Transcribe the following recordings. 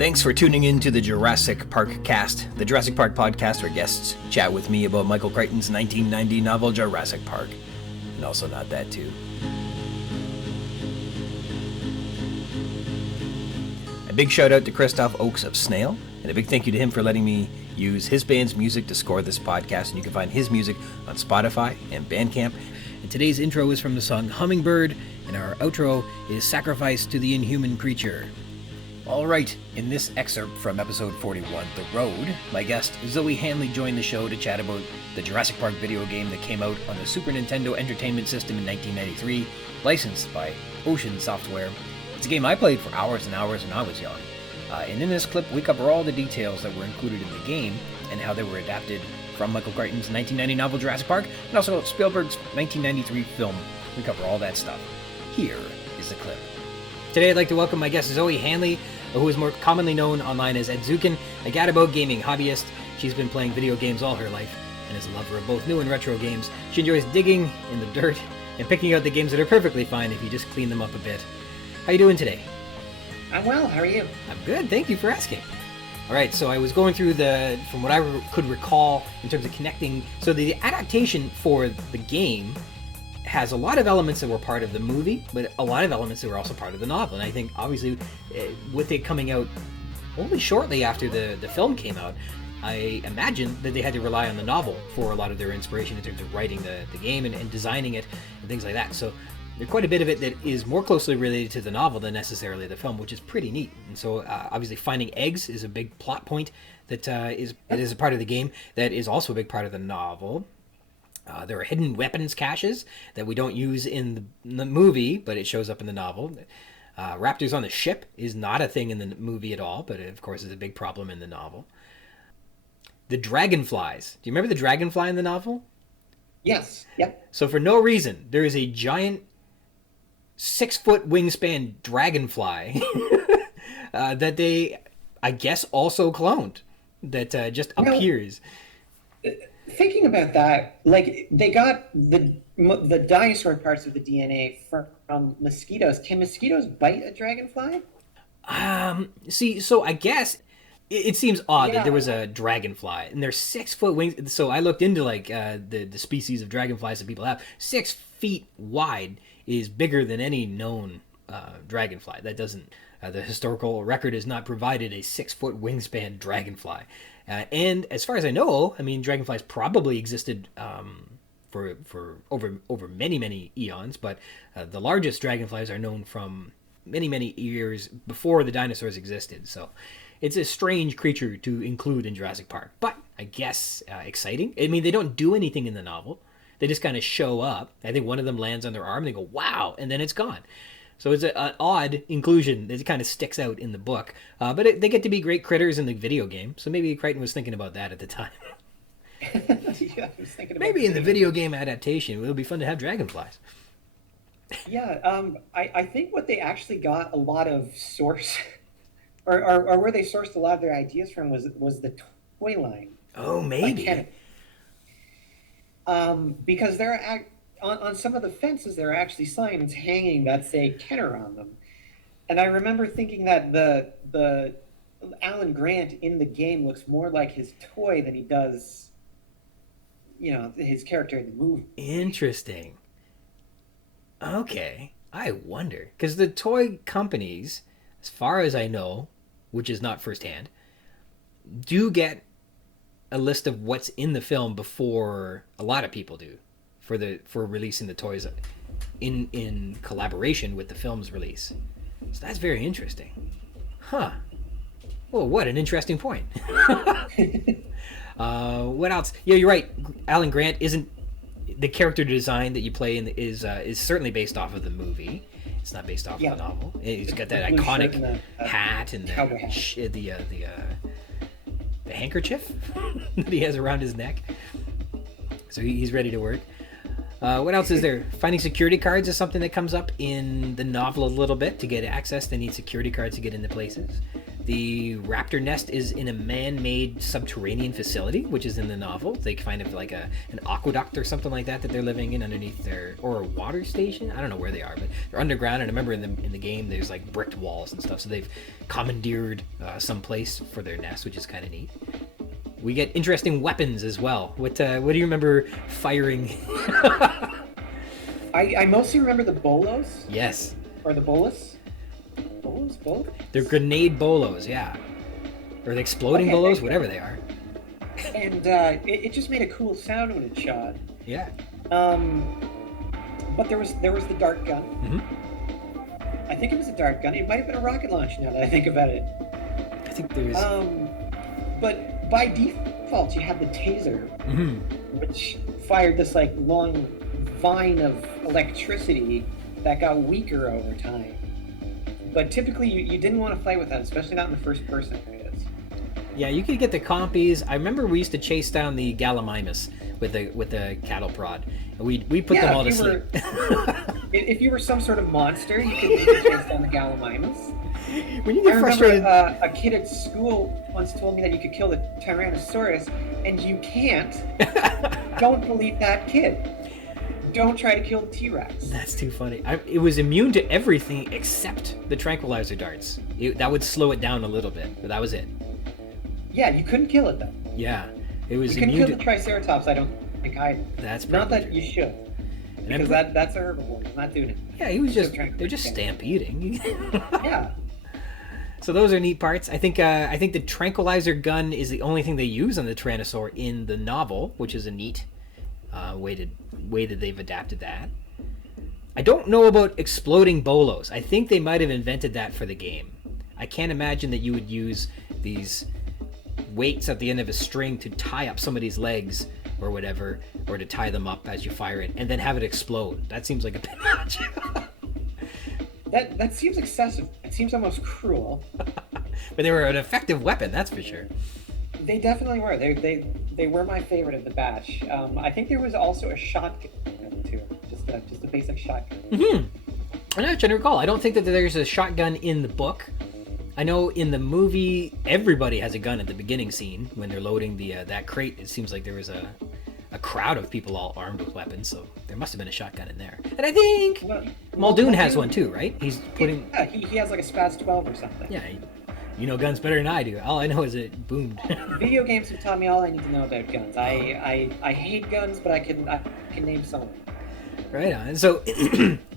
Thanks for tuning in to the Jurassic Park-Cast, the Jurassic Park podcast where guests chat with me about Michael Crichton's 1990 novel Jurassic Park, and also not that too. A big shout out to Christoph Oakes of Snail, and a big thank you to him for letting me use his band's music to score this podcast, and you can find his music on Spotify and Bandcamp. And today's intro is from the song Hummingbird, and our outro is Sacrifice to the Inhuman Creature. Alright, in this excerpt from episode 41, The Road, my guest Zoe Hanley joined the show to chat about the Jurassic Park video game that came out on the Super Nintendo Entertainment System in 1993, licensed by Ocean Software. It's a game I played for hours and hours when I was young. And in this clip, we cover all the details that were included in the game and how they were adapted from Michael Crichton's 1990 novel Jurassic Park and also Spielberg's 1993 film. We cover all that stuff. Here is the clip. Today I'd like to welcome my guest Zoe Hanley, who is more commonly known online as Edzukin, a gadabout gaming hobbyist. She's been playing video games all her life and is a lover of both new and retro games. She enjoys digging in the dirt and picking out the games that are perfectly fine if you just clean them up a bit. How you doing today? I'm well. How are you? I'm good. Thank you for asking. All right, so I was going through from what I could recall in terms of connecting. So the adaptation for the game has a lot of elements that were part of the movie, but a lot of elements that were also part of the novel. And I think, obviously, with it coming out only shortly after the film came out, I imagine that they had to rely on the novel for a lot of their inspiration in terms of writing the game and designing it and things like that. So there's quite a bit of it that is more closely related to the novel than necessarily the film, which is pretty neat. And so, obviously, finding eggs is a big plot point that is a part of the game that is also a big part of the novel. There are hidden weapons caches that we don't use in the movie, but it shows up in the novel. Raptors on the ship is not a thing in the movie at all, but of course is a big problem in the novel. The dragonflies. Do you remember the dragonfly in the novel? Yes. Yep. So for no reason, there is a giant 6-foot wingspan dragonfly that they, I guess, also cloned. That just appears. Thinking about that, like they got the dinosaur parts of the DNA from mosquitoes. Can mosquitoes bite a dragonfly? See, so I guess it seems odd that there was a dragonfly and they're 6-foot wings. So I looked into like the species of dragonflies that people have. 6 feet wide is bigger than any known dragonfly. That doesn't. The historical record has not provided a 6-foot wingspan dragonfly. And as far as I know, I mean, dragonflies probably existed for over many eons, but the largest dragonflies are known from many years before the dinosaurs existed. So it's a strange creature to include in Jurassic Park, but I guess exciting. I mean, they don't do anything in the novel. They just kind of show up. I think one of them lands on their arm, and they go, wow, and then it's gone. So it's an odd inclusion that kind of sticks out in the book. But they get to be great critters in the video game, so maybe Crichton was thinking about that at the time. Yeah, I was thinking about maybe in the video game adaptation, it'll be fun to have dragonflies. Yeah, I think what they actually got a lot of source, or where they sourced a lot of their ideas from was the toy line. Oh, maybe. Because they're on some of the fences, there are actually signs hanging that say Kenner on them. And I remember thinking that the Alan Grant in the game looks more like his toy than he does, his character in the movie. Interesting. Okay. I wonder. Because the toy companies, as far as I know, which is not firsthand, do get a list of what's in the film before a lot of people do. For releasing the toys in collaboration with the film's release. So that's very interesting. Huh. Well, what an interesting point. What else? Yeah, you're right. Alan Grant isn't the character design that you play in is certainly based off of the movie. It's not based off of the novel. He's got that iconic hat and the handkerchief that he has around his neck. So he's ready to work. What else is there? Finding security cards is something that comes up in the novel a little bit. To get access, they need security cards to get into places. The raptor nest is in a man-made subterranean facility, which is in the novel. They find it like an aqueduct or something like that they're living in underneath or a water station. I don't know where they are, but they're underground. And I remember in the game, there's like bricked walls and stuff. So they've commandeered some place for their nest, which is kind of neat. We get interesting weapons as well. What do you remember firing? I mostly remember the bolos. Yes. Or the bolus. Bolos, both? They're grenade bolos, yeah. Or the exploding bolos, whatever they are. And it just made a cool sound when it shot. Yeah. But there was the dart gun. Mm-hmm. I think it was a dart gun. It might have been a rocket launch now that I think about it. I think there was... But by default, you had the taser, mm-hmm. which fired this like long vine of electricity that got weaker over time. But typically, you didn't want to fight with that, especially not in the first-person areas. Yeah, you could get the compies. I remember we used to chase down the Gallimimus with the cattle prod. We put them all to sleep. If you were some sort of monster, you could chase down the Gallimimus. When you get frustrated... a kid at school once told me that you could kill the Tyrannosaurus, and you can't. Don't believe that kid. Don't try to kill the T-Rex. That's too funny. It was immune to everything except the tranquilizer darts. That would slow it down a little bit, but that was it. Yeah, you couldn't kill it though. Yeah, it was you couldn't immune kill the Triceratops, I don't think either. That's not that true. you should. Because that's a herbivore. It's not doing it. Yeah, they're just stampeding. Yeah. So those are neat parts. I think the tranquilizer gun is the only thing they use on the Tyrannosaur in the novel, which is a neat way that they've adapted that. I don't know about exploding bolos. I think they might have invented that for the game. I can't imagine that you would use these weights at the end of a string to tie up somebody's legs or whatever, or to tie them up as you fire it, and then have it explode. That seems like a bit much. That seems excessive. It seems almost cruel. But they were an effective weapon, that's for sure. They definitely were. They were my favorite of the batch. I think there was also a shotgun too, just a basic shotgun. Mm-hmm. I'm not trying to recall. I don't think that there's a shotgun in the book. I know in the movie, everybody has a gun at the beginning scene when they're loading that crate. It seems like there was a crowd of people all armed with weapons, so there must have been a shotgun in there. And I think Muldoon has one too, right? He's putting. Yeah, he has like a Spaz 12 or something. Yeah. You know guns better than I do. All I know is it boomed. Video games have taught me all I need to know about guns. I hate guns, but I can name some of them. Right on. So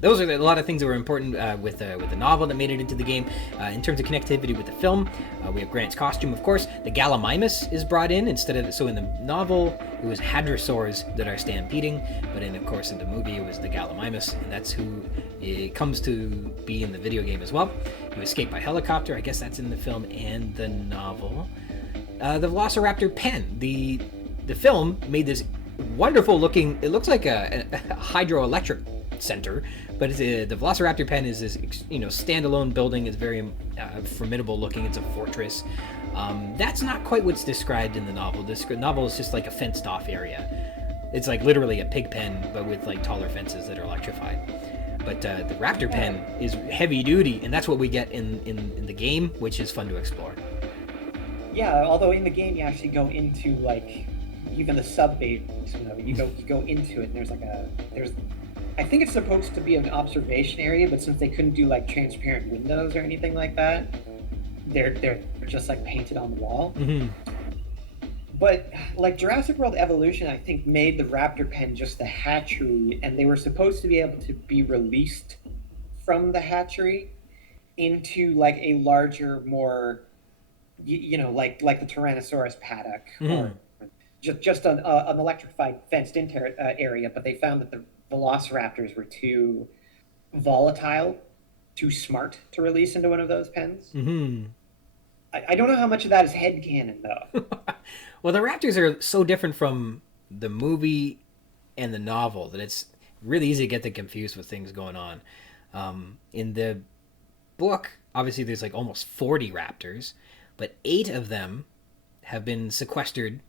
those are a lot of things that were important with the novel that made it into the game. In terms of connectivity with the film, we have Grant's costume, of course. The Gallimimus is brought in instead of... So in the novel, it was hadrosaurs that are stampeding, but in the movie, it was the Gallimimus, and that's who it comes to be in the video game as well. You escape by helicopter. I guess that's in the film and the novel. The Velociraptor pen. The film made this wonderful looking... It looks like a hydroelectric center, but the Velociraptor pen is this standalone building. It's very formidable looking. It's a fortress. That's not quite what's described in the novel. The novel is just like a fenced off area. It's like literally a pig pen, but with like taller fences that are electrified. But the Raptor pen is heavy duty, and that's what we get in the game, which is fun to explore. Yeah, although in the game you actually go into like even the sub base, you go into it, and there's I think it's supposed to be an observation area, but since they couldn't do like transparent windows or anything like that, they're just like painted on the wall. Mm-hmm. But like Jurassic World Evolution, I think made the Raptor pen just the hatchery, and they were supposed to be able to be released from the hatchery into like a larger, more like the Tyrannosaurus paddock, mm-hmm. or just an electrified fenced-in area. But they found that the Velociraptors were too volatile, too smart to release into one of those pens. Mm-hmm. I don't know how much of that is headcanon, though. Well, the Raptors are so different from the movie and the novel that it's really easy to get them confused with things going on. In the book, obviously there's like almost 40 raptors, but 8 of them have been sequestered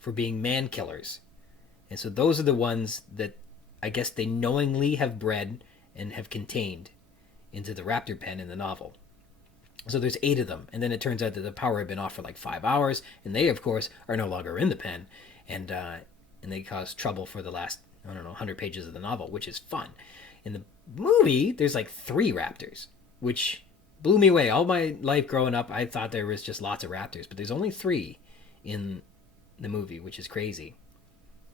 for being man killers. And so those are the ones that I guess they knowingly have bred and have contained into the raptor pen in the novel. So there's 8 of them, and then it turns out that the power had been off for like 5 hours, and they, of course, are no longer in the pen, and they cause trouble for the last, I don't know, 100 pages of the novel, which is fun. In the movie, there's like 3 raptors, which blew me away. All my life growing up, I thought there was just lots of raptors, but there's only 3 in the movie, which is crazy.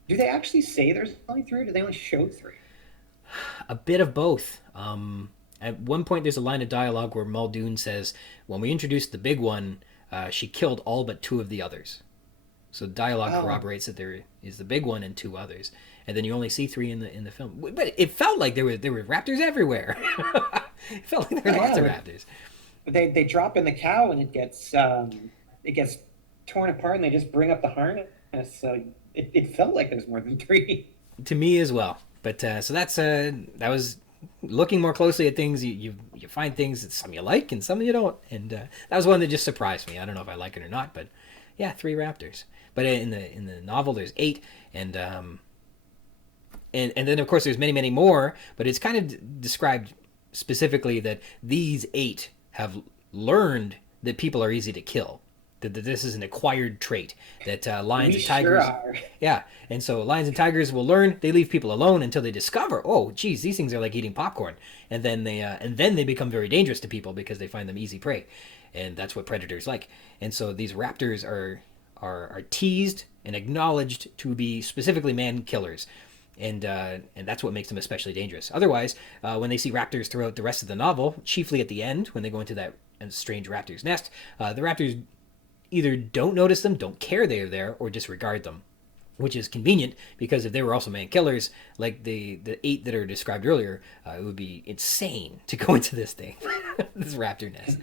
Do they actually say there's only 3, or do they only show 3? A bit of both. At one point, there's a line of dialogue where Muldoon says, when we introduced the big one, she killed all but 2 of the others. So dialogue corroborates that there is the big one and 2 others. And then you only see 3 in the film. But it felt like there were raptors everywhere. It felt like there were lots of raptors. They drop in the cow and it gets torn apart, and they just bring up the harness. So it felt like there's more than 3. To me as well. But so that was looking more closely at things. You find things that some you like and some you don't. And that was one that just surprised me. I don't know if I like it or not, but yeah, 3 raptors. But in the novel, there's 8, and then of course there's many more. But it's kind of described specifically that these 8 have learned that people are easy to kill. That this is an acquired trait that lions and tigers. Sure are. Yeah, and so lions and tigers will learn. They leave people alone until they discover, oh, geez, these things are like eating popcorn, and then they become very dangerous to people because they find them easy prey, and that's what predators like. And so these raptors are teased and acknowledged to be specifically man killers, and that's what makes them especially dangerous. Otherwise, when they see raptors throughout the rest of the novel, chiefly at the end when they go into that strange raptor's nest, the raptors either don't notice them, don't care they're there, or disregard them, which is convenient because if they were also man killers, like the 8 that are described earlier, it would be insane to go into this thing, this raptor nest.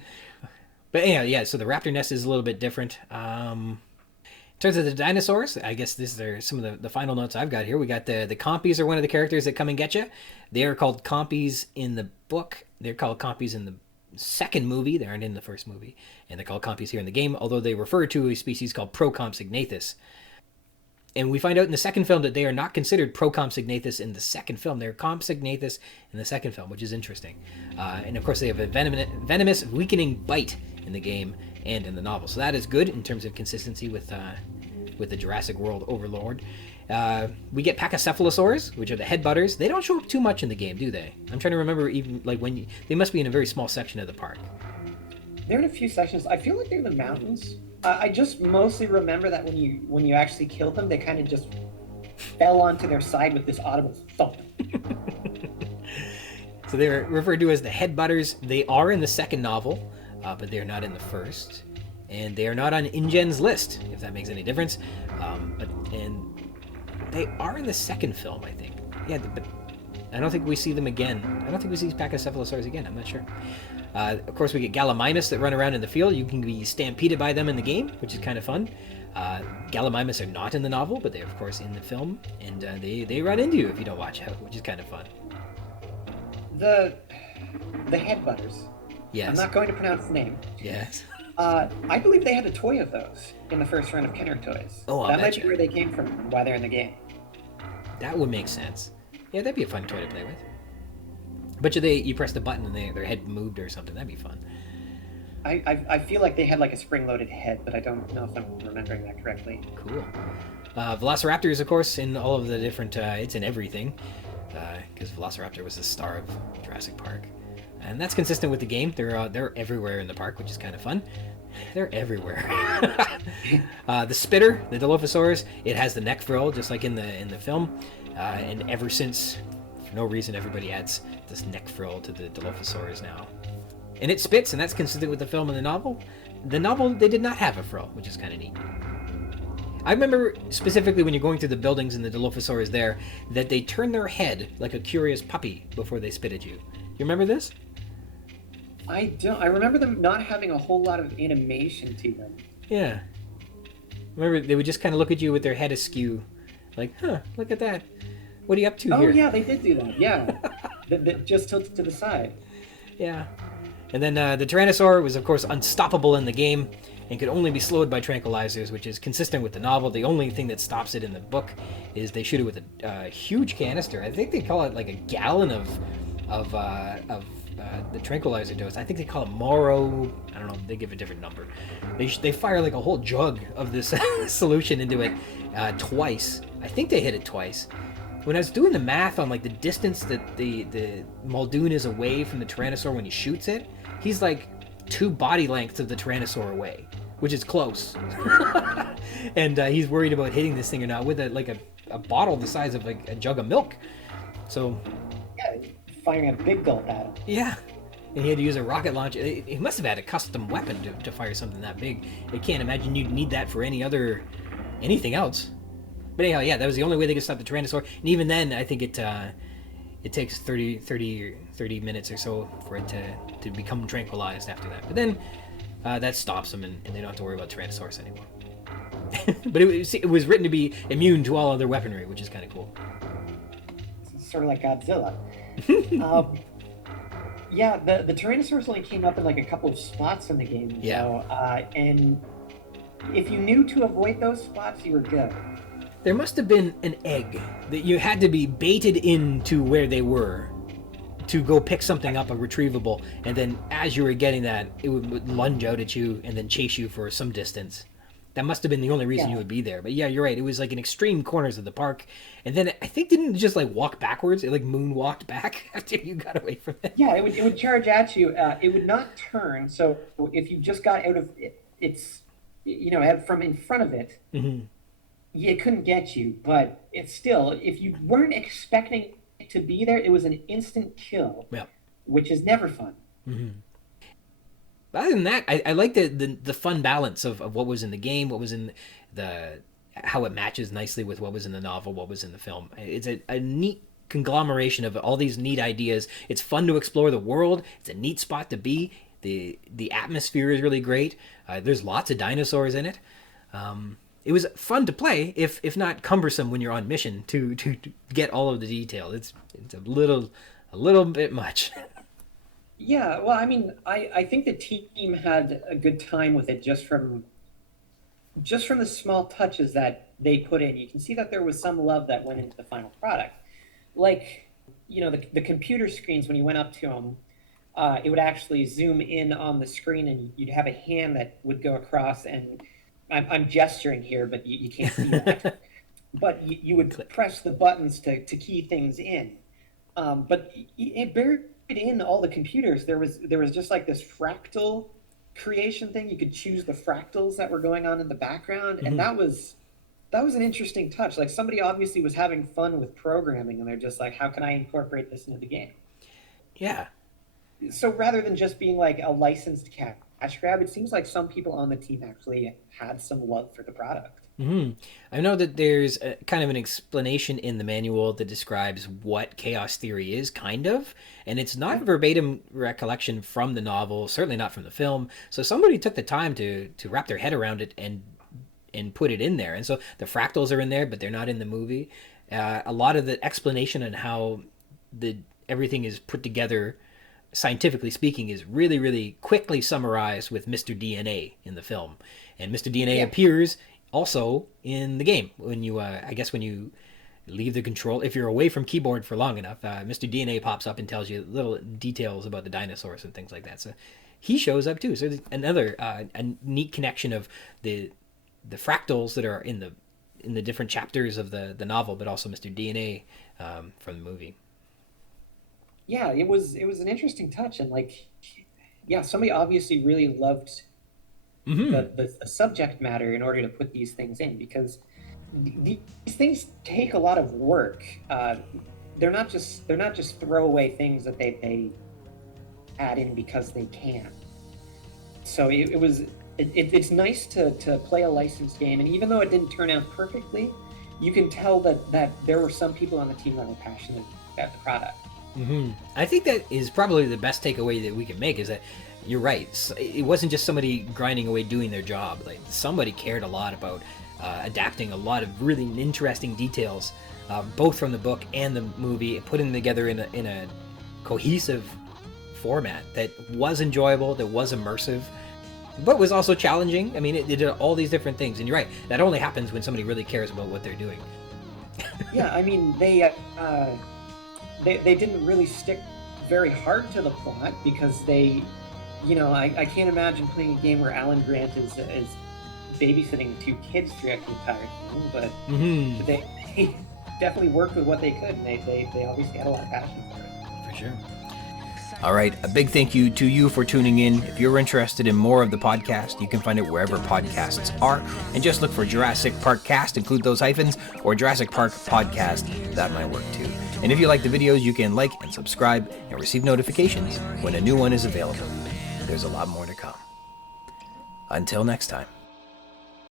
But anyhow, yeah, so the raptor nest is a little bit different. In terms of the dinosaurs, I guess these are some of the final notes I've got here. We got the compies are one of the characters that come and get you. They are called compies in the book. They're called compies in the second movie. They aren't in the first movie, and they're called compies here in the game, although they refer to a species called Procompsognathus. And we find out in the second film that they are not considered Procompsognathus in the second film. They're Compsognathus in the second film, which is interesting. And of course, they have a venomous, weakening bite in the game and in the novel. So that is good in terms of consistency with the Jurassic World overlord. We get Pachycephalosaurs, which are the headbutters. They don't show up too much in the game, do they? I'm trying to remember even like they must be in a very small section of the park. They're in a few sections. I feel like they're in the mountains. I just mostly remember that when you actually killed them, they kind of just fell onto their side with this audible thump. So they're referred to as the headbutters. They are in the second novel, but they're not in the first. And they are not on InGen's list, if that makes any difference. And they are in the second film, I think. Yeah, but I don't think we see them again. I don't think we see Pachycephalosaurs again. I'm not sure. Of course, we get Gallimimus that run around in the field. You can be stampeded by them in the game, which is kind of fun. Gallimimus are not in the novel, but they're, of course, in the film. And they run into you if you don't watch out, which is kind of fun. The headbutters. Yes. I'm not going to pronounce the name. Yes. I believe they had a toy of those in the first run of Kenner Toys. Oh, that might be where they came from and why they're in the game. That would make sense. Yeah, that'd be a fun toy to play with. But you press the button and their head moved or something. That'd be fun. I feel like they had like a spring-loaded head, but I don't know if I'm remembering that correctly. Cool. Velociraptors, of course, in all of the different... it's in everything. Because Velociraptor was the star of Jurassic Park. And that's consistent with the game. They're everywhere in the park, which is kind of fun. They're everywhere. The spitter, the Dilophosaurus, it has the neck frill, just like in the film. And ever since, for no reason, everybody adds this neck frill to the Dilophosaurus now. And it spits, and that's consistent with the film and the novel. The novel, they did not have a frill, which is kind of neat. I remember specifically when you're going through the buildings and the Dilophosaurus there, that they turn their head like a curious puppy before they spit at you. You remember this? I don't. I remember them not having a whole lot of animation to them. Yeah. Remember, they would just kind of look at you with their head askew. Like, huh, look at that. What are you up to here? Oh, yeah, they did do that. Yeah. that just tilted to the side. Yeah. And then the Tyrannosaur was, of course, unstoppable in the game and could only be slowed by tranquilizers, which is consistent with the novel. The only thing that stops it in the book is they shoot it with a huge canister. I think they call it like a gallon of of the tranquilizer dose. I think they call it Moro. I don't know. They give a different number. They fire like a whole jug of this solution into it twice. I think they hit it twice. When I was doing the math on like the distance that the Muldoon is away from the Tyrannosaur when he shoots it, he's like 2 body lengths of the Tyrannosaur away, which is close. And he's worried about hitting this thing or not with a bottle the size of like a jug of milk. So yeah, firing a big gulp at him. Yeah, and he had to use a rocket launcher. He must have had a custom weapon to fire something that big. I can't imagine you'd need that for anything else. But anyhow, yeah, that was the only way they could stop the Tyrannosaur. And even then, I think it takes 30 minutes or so for it to become tranquilized after that. But then that stops them, and they don't have to worry about Tyrannosaurus anymore. But it was written to be immune to all other weaponry, which is kind of cool. It's sort of like Godzilla. Yeah, the Tyrannosaurus only came up in like a couple of spots in the game. Yeah. So, and if you knew to avoid those spots, you were good. There must have been an egg that you had to be baited into where they were to go pick something up, a retrievable, and then as you were getting that, it would lunge out at you and then chase you for some distance. That must have been the only reason you would be there. But yeah, you're right. It was like in extreme corners of the park. And then I think didn't it just like walk backwards? It like moonwalked back after you got away from it. Yeah, it would charge at you. It would not turn. So if you just got out of its, from in front of it, mm-hmm. It couldn't get you. But it's still, if you weren't expecting it to be there, it was an instant kill, which is never fun. Mm-hmm. Other than that, I like the fun balance of what was in the game, what was in how it matches nicely with what was in the novel, what was in the film. It's a neat conglomeration of all these neat ideas. It's fun to explore the world. It's a neat spot to be. The atmosphere is really great. There's lots of dinosaurs in it. It was fun to play, if not cumbersome when you're on mission to get all of the detail. It's a little bit much. Yeah, well, I mean, I think the team had a good time with it just from the small touches that they put in. You can see that there was some love that went into the final product. Like, the computer screens, when you went up to them, it would actually zoom in on the screen and you'd have a hand that would go across, and I'm gesturing here, but you can't see that. But you would press the buttons to key things in. But it buried in all the computers, there was just like this fractal creation thing. You could choose the fractals that were going on in the background, and that was an interesting touch. Like, somebody obviously was having fun with programming, and they're just like, how can I incorporate this into the game? Yeah. So rather than just being like a licensed cash grab, it seems like some people on the team actually had some love for the product. Mm-hmm. I know that there's kind of an explanation in the manual that describes what chaos theory is, kind of, and it's not a verbatim recollection from the novel, certainly not from the film. So somebody took the time to wrap their head around it and put it in there. And so the fractals are in there, but they're not in the movie. A lot of the explanation on how everything is put together, scientifically speaking, is really, really quickly summarized with Mr. DNA in the film. And Mr. DNA appears also in the game when you when you leave the control, if you're away from keyboard for long enough, Mr. DNA pops up and tells you little details about the dinosaurs and things like that. So he shows up too. So there's another a neat connection of the fractals that are in the different chapters of the novel, but also Mr. DNA from the movie. Yeah, it was an interesting touch, and somebody obviously really loved the subject matter in order to put these things in, because these things take a lot of work. They're not just throwaway things that they add in because they can. So it's nice to play a licensed game, and even though it didn't turn out perfectly, you can tell that there were some people on the team that were passionate about the product. Mm-hmm. I think that is probably the best takeaway that we can make, is that you're right. It wasn't just somebody grinding away doing their job. Like, somebody cared a lot about adapting a lot of really interesting details, both from the book and the movie, putting them together in a cohesive format that was enjoyable, that was immersive, but was also challenging. I mean, it did all these different things, and you're right. That only happens when somebody really cares about what they're doing. Yeah, I mean, they didn't really stick very hard to the plot because they, I can't imagine playing a game where Alan Grant is babysitting two kids throughout the entire thing, but they definitely worked with what they could, and they obviously had a lot of passion for it. For sure. All right, a big thank you to you for tuning in. If you're interested in more of the podcast, you can find it wherever podcasts are, and just look for Jurassic Park-Cast, include those hyphens, or Jurassic Park Podcast. That might work too. And if you like the videos, you can like and subscribe and receive notifications when a new one is available. There's a lot more to come. Until next time.